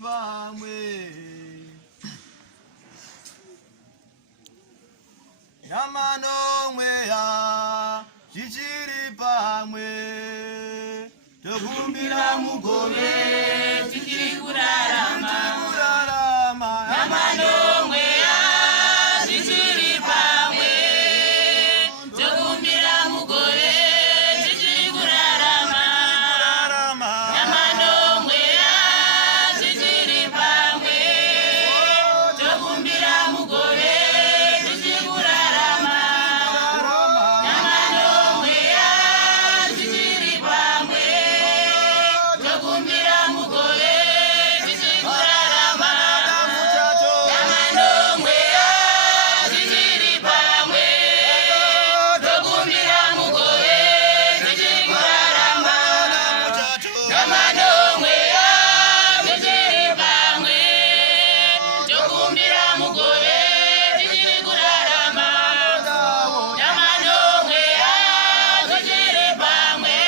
pamwe Yamano mweya Chichiri pamwe Tokumbira mugove Chichiri kurarama Yamano mweya Chichiri pamwe Tokumbira mugove Chichiri kurarama Yamano mweya Chichiri pamwe Tokumbira mugove Chichiri kurarama Yamano mweya Chichiri pamwe Tokumbira mugove Chichiri kurarama Yamano mweya Chichiri pamwe Tokumbira mugove Chichiri kurarama Yamano mweya Chichiri pamwe Tokumbira mugove Chichiri kurarama Yamano mweya Chichiri pamwe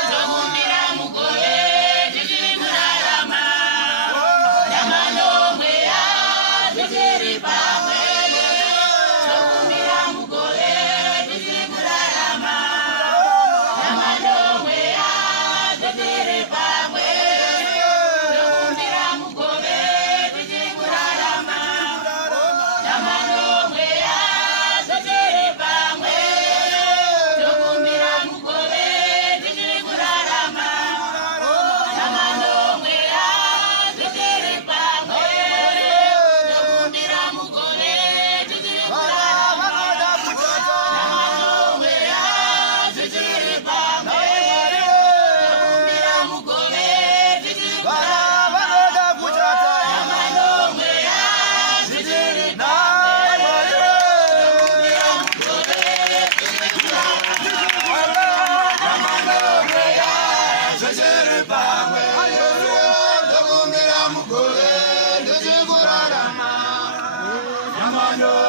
Tokumbira mugove Chichiri kurarama Yamano mweya Chichiri pamwe Tokumbira mugove Chichiri kurarama Yamano mweya Chichiri pamwe Tokumbira mugove Chichiri kurarama Yamano mweya Chichiri pamwe Tokumbira mugove Chichiri kurarama Yamano mweya Chichiri pamwe Tokumbira mugove Chichiri kurarama Yamano mweya Chichiri pamwe Tokumbira mugove Chichiri kurarama Yamano mweya Chichiri Yamano